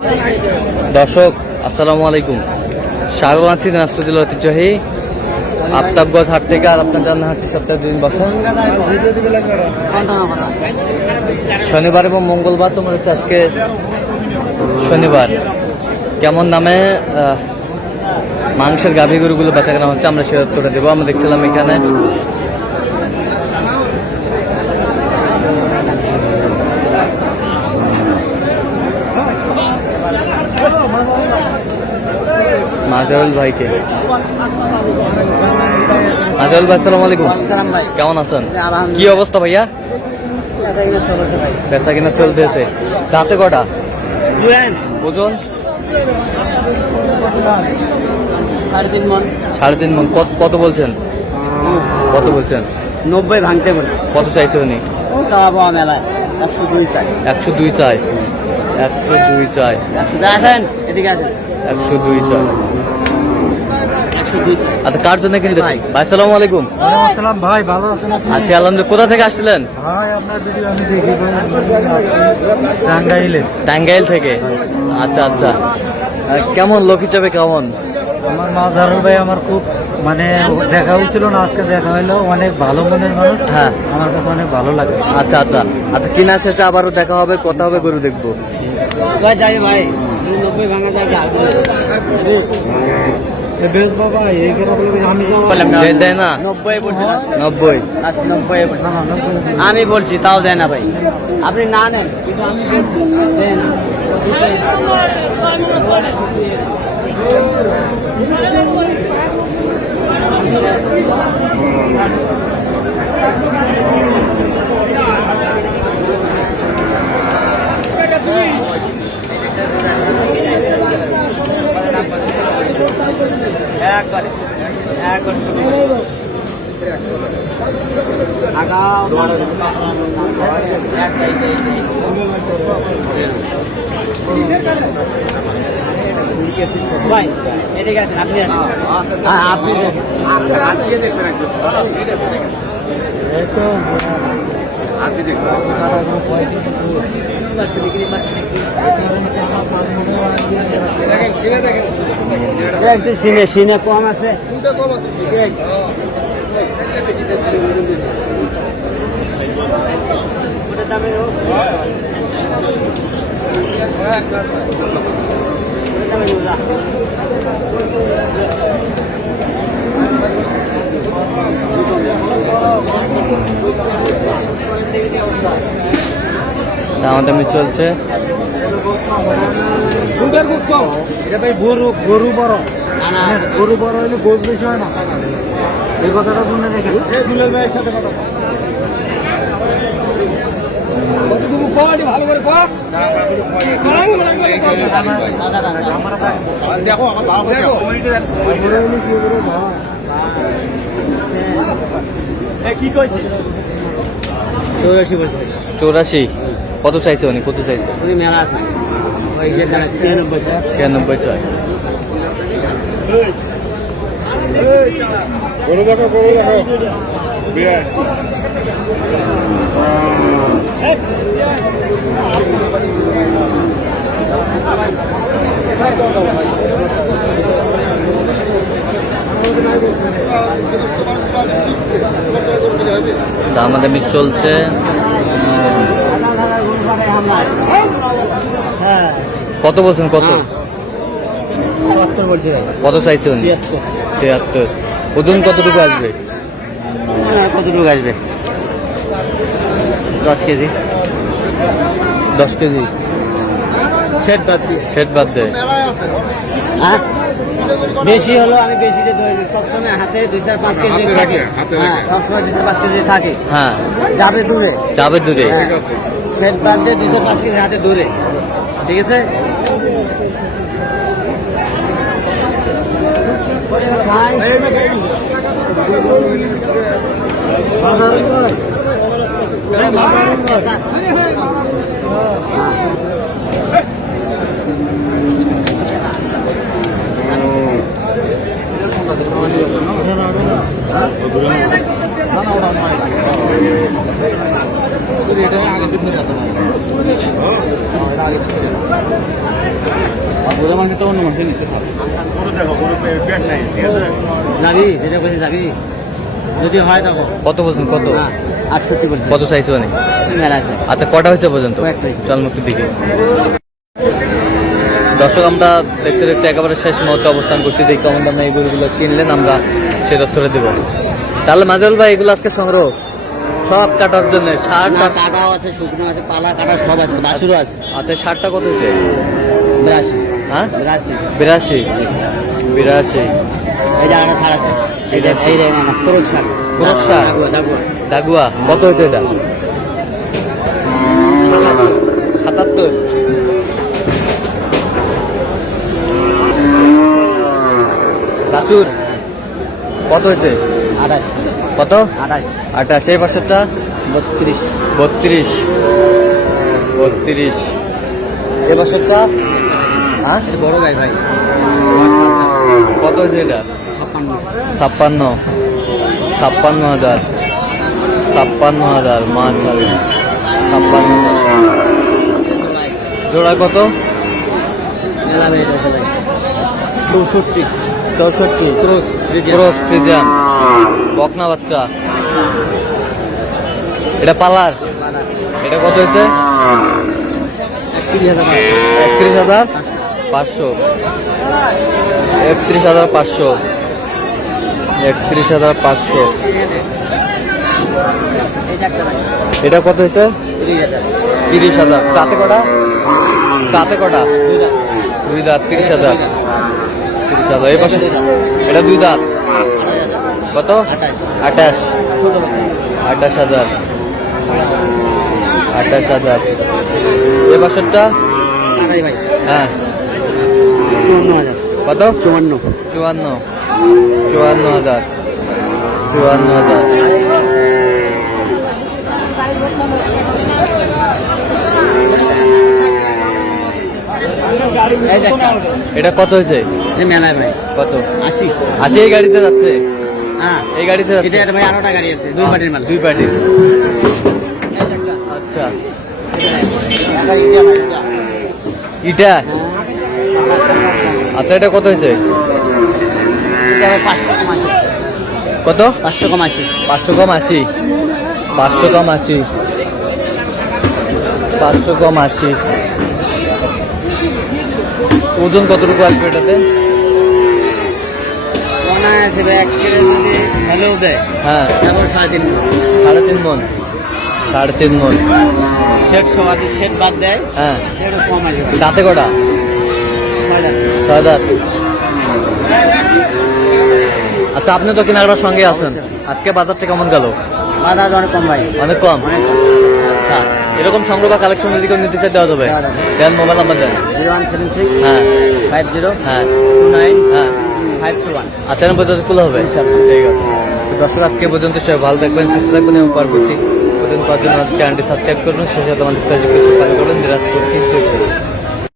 দর্শক আসসালামু আলাইকুম, স্বাগত আছি দিনাজপুর জেলার ঐতিহ্যবাহী আফতাবগঞ্জ হাট থেকে। আর আপনার জানা হাটটি সপ্তাহে 2 দিন বসে, শনিবার এবং মঙ্গলবার। তোমার হচ্ছে আজকে শনিবার। কেমন দামে মাংসের গাভী গরুগুলো বেচা কেনা হচ্ছে আমরা সেটা তুলে দেবো। আমরা দেখছিলাম এখানে মাজহারুল ভাইকে। মাজহারুল ভাই আসসালামু আলাইকুম, কেমন আছেন? কি অবস্থা ভাইয়া? বেচা কিনা চলতেছে। দাঁতে কটা? ওজন 3.5 মন। কত বলছেন? 90 ভাঙতে বলছে। কত চাইছে উনি? 102 চাই। 102 চাই। 102 চাই। আসেন এদিকে আসেন। 102 চাই। আচ্ছা, কার জন্য কিনতেছেন ভাই? আসসালামু আলাইকুম। ওয়ালাইকুম আসসালাম ভাই, ভালো আছেন আপনি? আচ্ছা আলহামদুলিল্লাহ। কোথা থেকে আসছিলেন? ভাই আপনার ভিডিও আমি দেখি টাঙ্গাইল থেকে। আচ্ছা আচ্ছা, কেমন লোক হিসাবে কেমন? আমার মাজহারুল ভাই আমার খুব মানে দেখা হয়েছিল না, আজকে দেখা হইলো। অনেক ভালো মনের মানুষ, হ্যাঁ আমার কাছে অনেক ভালো লাগে। আচ্ছা আচ্ছা আচ্ছা, কিনা শেষে আবারও দেখা হবে, কথা হবে, গরু দেখবো। ভাই যাই ভাই 90 ভাঙা যায়। বেশ বাবা, এই করে বলে আমি দেয় না? 90 বলছি। 90। 90 বলছি। আমি বলছি তাও দেয় না ভাই। আপনি না নেন কিন্তু আমি দেন। একবারে আগাও ভাই এদিকে আসেন। আপনি আসেন। আপনি দেখবেন সিনে কম আছে। দামাদামি চলছে। এটা ভাই গরু বড়, গরু বড় হইলে গোছ বেশি হয় না, এই কথাটা মনে রেখে। দুলাল ভাইয়ের সাথে কথা কি কইছে? 84 বলছে। 84। কত চাইছে উনি? কত চাইছে? উনি মেলা আছে। ওই যে 96 চাই। 96 চাই। গরু দেখো বিয়ার। দামাদামি চলছে। কত বলছেন? কত? 70 বলছে। কত চাইছে উনি? 76। ওজন কতটুকু আসবে? কতটুকু আসবে? 10 কেজি। 10 কেজি। সেট বাদ দিয়ে। সেট বাদ দেয়। হ্যাঁ বেশি হলো আমি বেশিটা ধরে নিই। সবসময় হাতে 2-4-5 কেজি থাকে। হ্যাঁ সবসময় 2-4-5 কেজি থাকে। হ্যাঁ যাবে দূরে। সেট বাদ দিয়ে 2-5 কেজি হাতে দূরে। ঠিক আছে। এটা আগে দিন গরু মাংস তো অন্য মাংস নিচ্ছে গরু দেখো গরু পেট নাই ঠিক আছে যাবি যেটা বলছি যাবি যদি হয় তখন কত বলছেন কত 68 বলছি কত চাইছো অনেক মেলা আছে আচ্ছা কটা হয়েছে পর্যন্ত কয়েকটা হয়েছে। চল মুক্তি দিকে দর্শক আমরা দেখতে দেখতে একেবারে শেষ মুহূর্তে অবস্থান করছি দেখি কেমন দামে এই গরুগুলো কিনলেন আমরা সেই তথ্যটা দেব তাহলে মাজল ভাই এগুলো আজকে সংগ্রহ সব কাটার জন্য ষাট না কাটাও আছে শুকনো আছে পালা কাটা সব আছে বাসুরও আছে আচ্ছা ষাটটা কত হয়েছে 82 হ্যাঁ 82 বিরাশি এই যে আমরা ছাড় আছে এই যে করুন শাক করুন শাক? ডাগুয়া কত হয়েছে এটা 77 বাসুর কত হয়েছে 28 কত 28 28 এই বছরটা 32 32 এই বছরটা হ্যাঁ এটা বড় গাই ভাই কত হয়েছে এটা 56 56,000 মাশাআল্লাহ 56,000 জোড়া কত মেলা ভাই এটা আছে ভাই 64 ক্রস ফ্রিজিয়ান বকনা বাচ্চা এটা পালার এটা কত হয়েছে 31,500 এটা কত হয়েছে 30,000 তাতে কটা দুই দাঁত 30,000 এই পাশে এটা দুই দাঁত কত 28,000 এই বছরটা ভাই হ্যাঁ 54,000 কত 54,000 এই দেখ এটা কত হয়েছে এই মেলা ভাই কত 80 এই গাড়িতে যাচ্ছে হ্যাঁ এই গাড়িতে যাচ্ছে এটা একটা ভাই আরোটা গাড়ি আছে দুই পার্টির মাল দুই পার্টির আচ্ছা ইটা আচ্ছা এটা কত হয়েছে কত 500 কম 80 500 কম 80 ওজন কতটুকু আসবে এটাতে কোনা আছে ভাই 1 কেজি যদি হলেও দেয় হ্যাঁ তারপর 3.5 3.5 মন সেট সবাদি সেট বাদ দেয় হ্যাঁ এটা কম আছে তাতে কটা 6 দাঁত আচ্ছা আপনি তো কেনাকাটার সঙ্গে আছেন আজকে বাজারটা কেমন গেল বাজার অনেক কম ভাই অনেক কম অনেক কম আচ্ছা এরকম সংগ্রহ বা কালেকশন যদি কেউ নিতে চাই দেওয়া যাবে দেওয়া যাবে। দেন মোবাইল নাম্বার দেন 0176 হ্যাঁ 50 হ্যাঁ 29 হ্যাঁ 521 আচ্ছা পর্যন্ত খোলা হবে ঠিক আছে তো দর্শক আজকে পর্যন্ত সবাই ভালো থাকবেন সুস্থ থাকবেন এবং পরবর্তী পর্যন্ত চ্যানেলটি সাবস্ক্রাইব করুন সেই সাথে আমাদের ফেসবুক পেজটি ফলো করুন দিনাজপুর 300